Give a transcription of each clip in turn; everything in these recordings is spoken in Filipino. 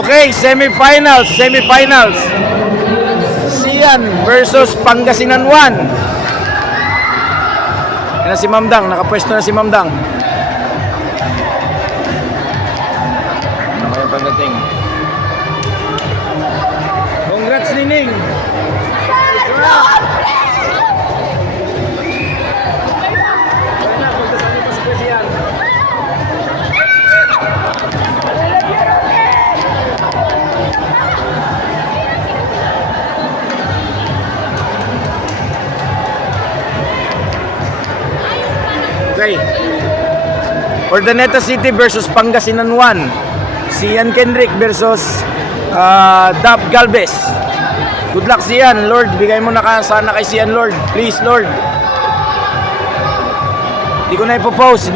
Okay, semifinals, semifinals. Sian versus Pangasinan 1. Yan na si Mamdang, nakapwesto na si Mamdang. Ano kaya pagdating? Congrats, Nining! Okay. Urdaneta City versus Pangasinan 1. Sian Kendrick versus Dap Galvez. Good luck, Sian. Lord, bigay mo na sana kay Sian, Lord. Please, Lord. Hindi ko na ipopost.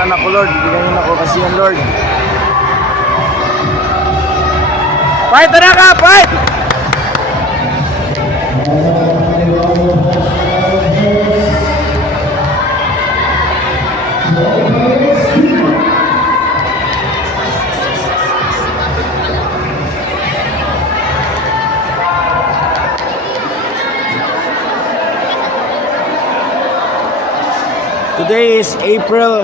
Sana ko, Lord, bigyan niyo na ako kasi yan, Lord. Fight na ka! Fight! Today is April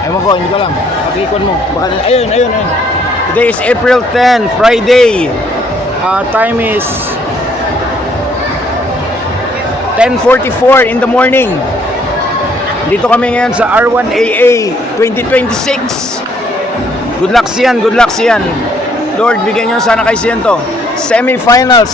ewan ko, hindi ko alam. Pakikon mo. Baka, ayun. Today is April 10, Friday. Time is 10:44 in the morning. Dito kami ngayon sa R1AA 2026. Good luck, Sian. Lord, bigyan niyo sana kay Sian to. Semifinals.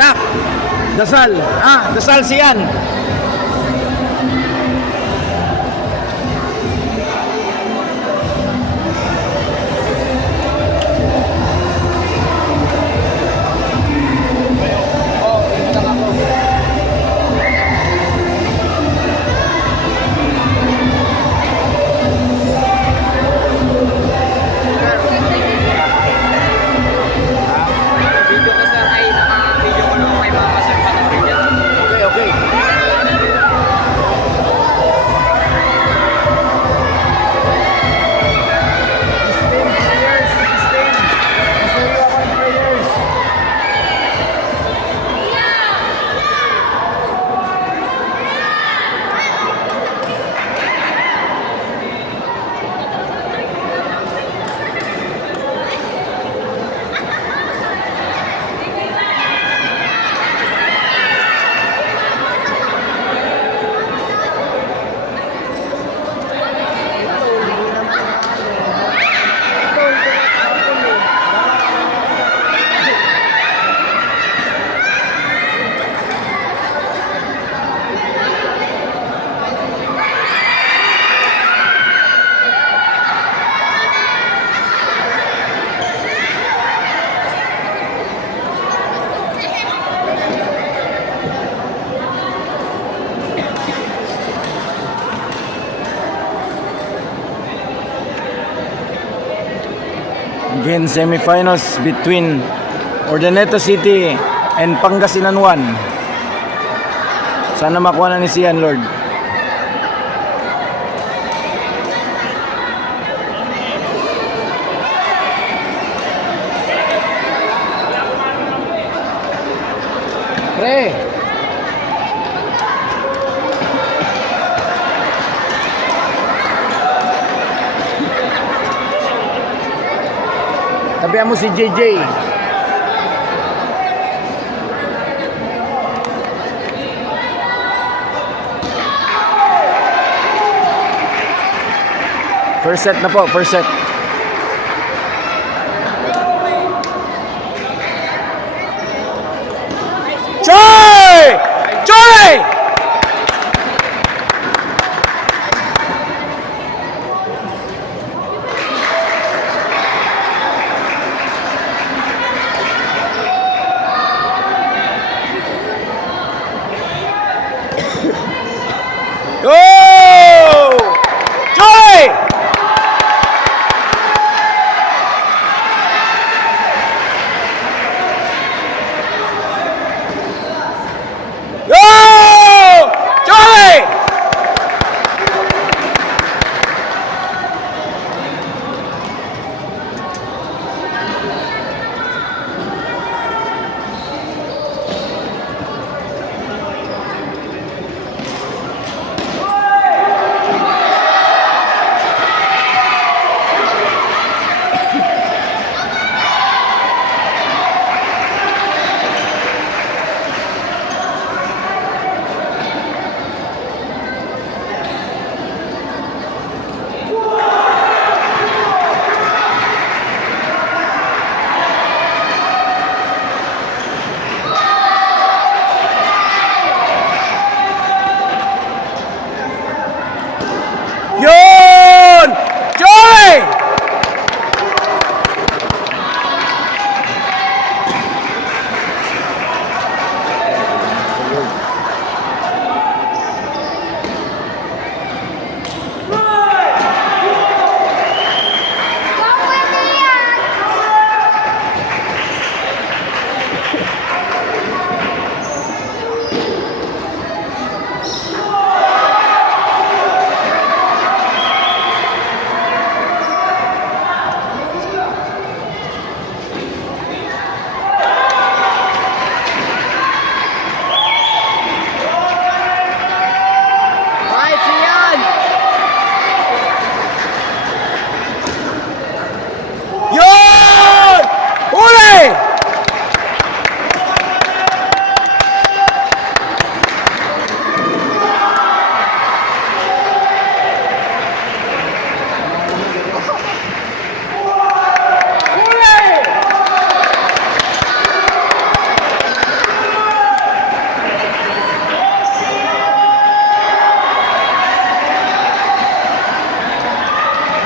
Nak, dasal Sian. Again, semifinals between Urdaneta City and Pangasinan 1. Sana makuha na ni Sian, Lord. Pre. Tabihan mo si JJ. First set na po, first set. Choy! Choy! Go! Choy! Go! Choy! Yun! Choy! Yun! Huli!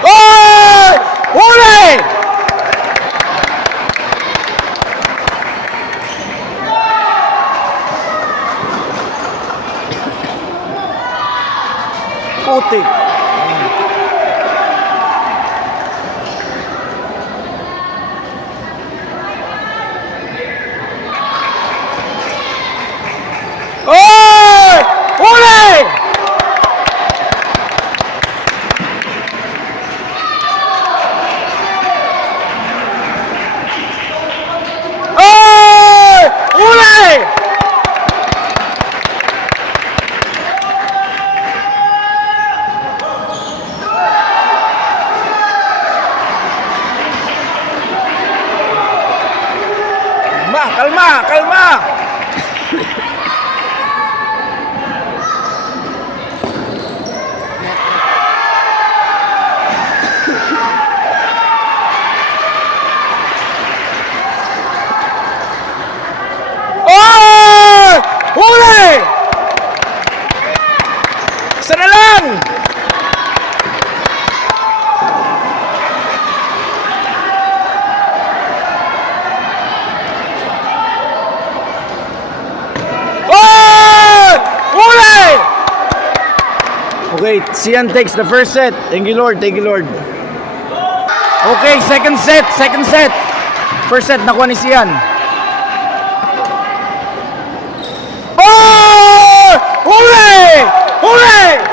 Oy! Huli! Putik. Oy! Huli! Oy! Huli! Kalma, kalma. Oh! Huli! Isa na lang. Okay, Sian takes the first set. Thank you, Lord. Thank you, Lord. Okay, second set. Second set. First set, nakuha ni Sian. Oh! Huli! Huli!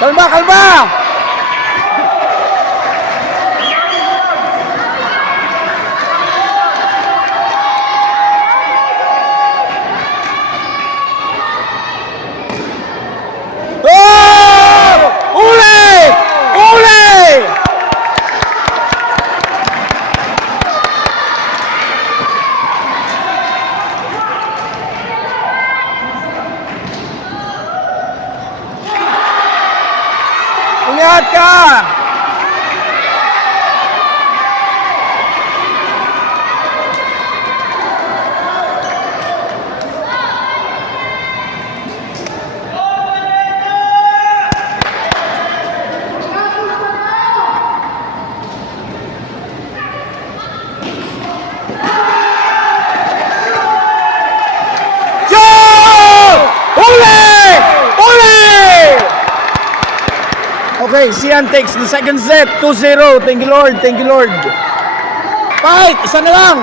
Kalma, kalma! Oh! Uli! Uli! Ingat ka! Okay, Sian takes the second set, 2-0. Thank you, Lord. Thank you, Lord. Fight! Isa na lang!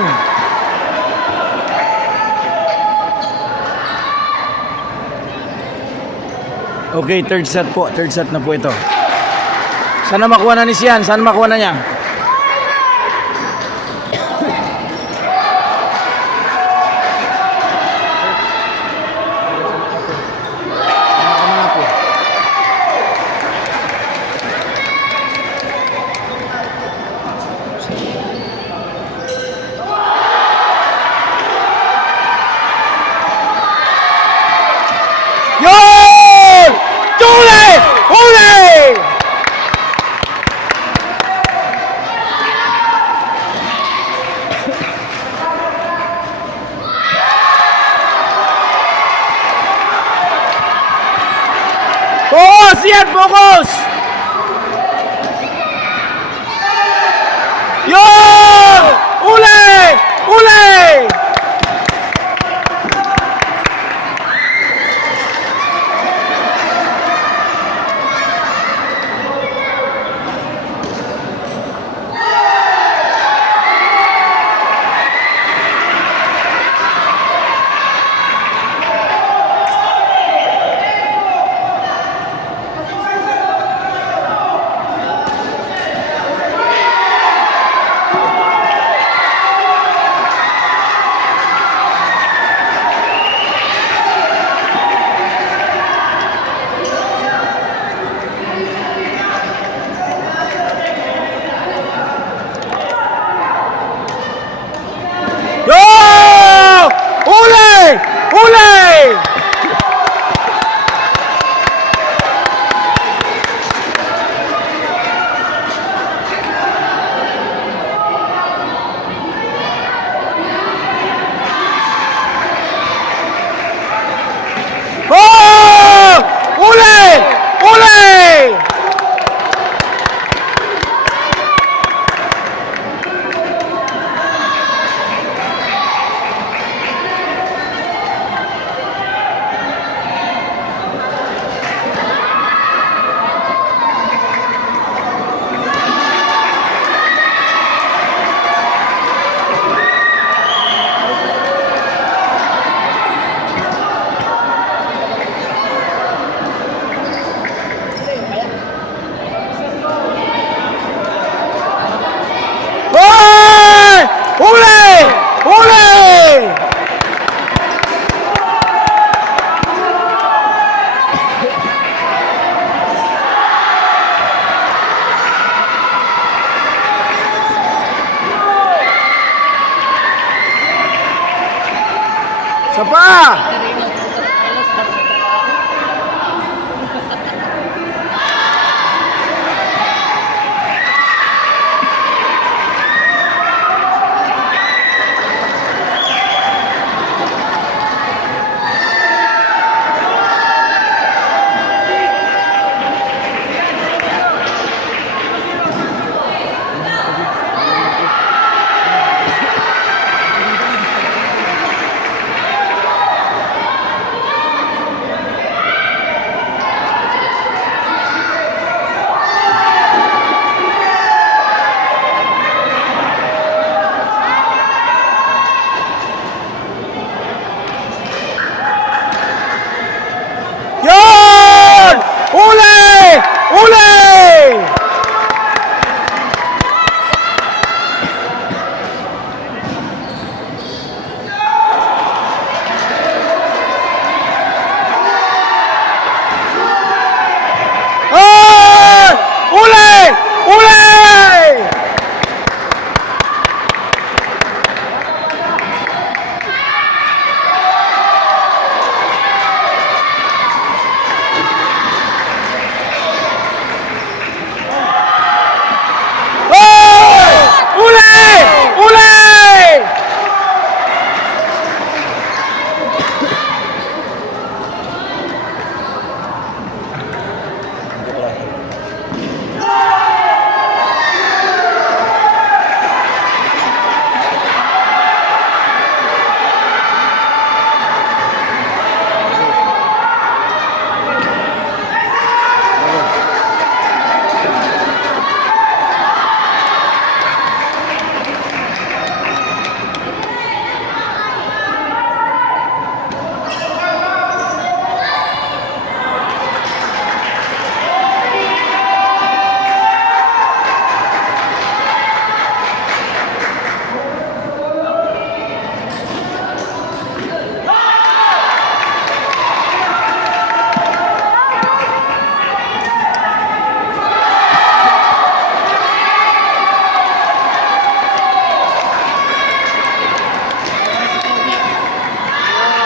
Okay, third set po. Third set na po ito. Sana makuha na ni Sian. Sana makuha na niya. Yun! Huli! Huli! Focus! Yan! Focus! Yun! Huli! Huli! Yo! Huli! Huli! Oh! Huli! Huli! Hoy! Huli! Huli! Isa pa!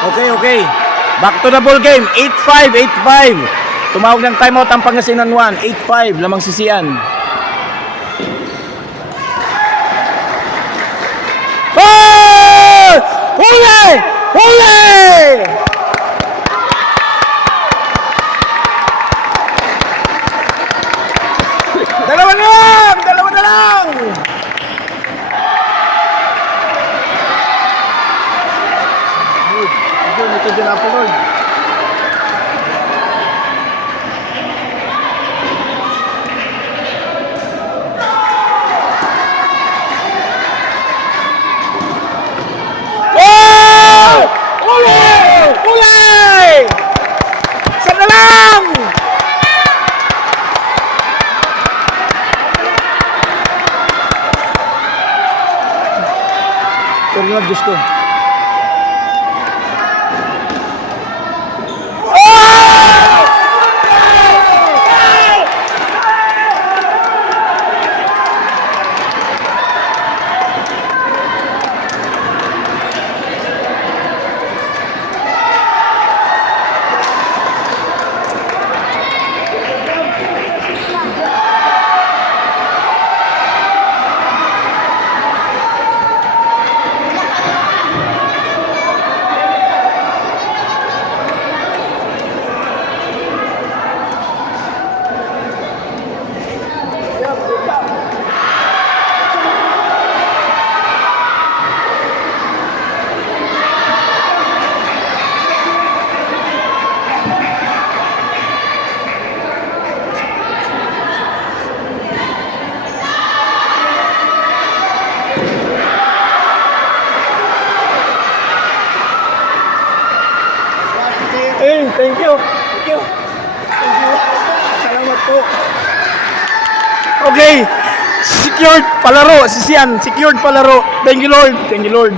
Okay. Back to the ball game. 8-5, 8-5. Tumawag ng timeout ang Pangasinan 1. 8-5, lamang sisian. Oh! Huli! Huli! Dalawa na lang! Dalawa na lang! Good. Ito din ako, Lord. Oh! Uli! Uli! Isa na lang! Pero nga, Diyos ko. Hey, thank you. Thank you. Thank you. Salamat po. Okay. Secured palaro. Sisian. Secured palaro. Thank you, Lord. Thank you, Lord.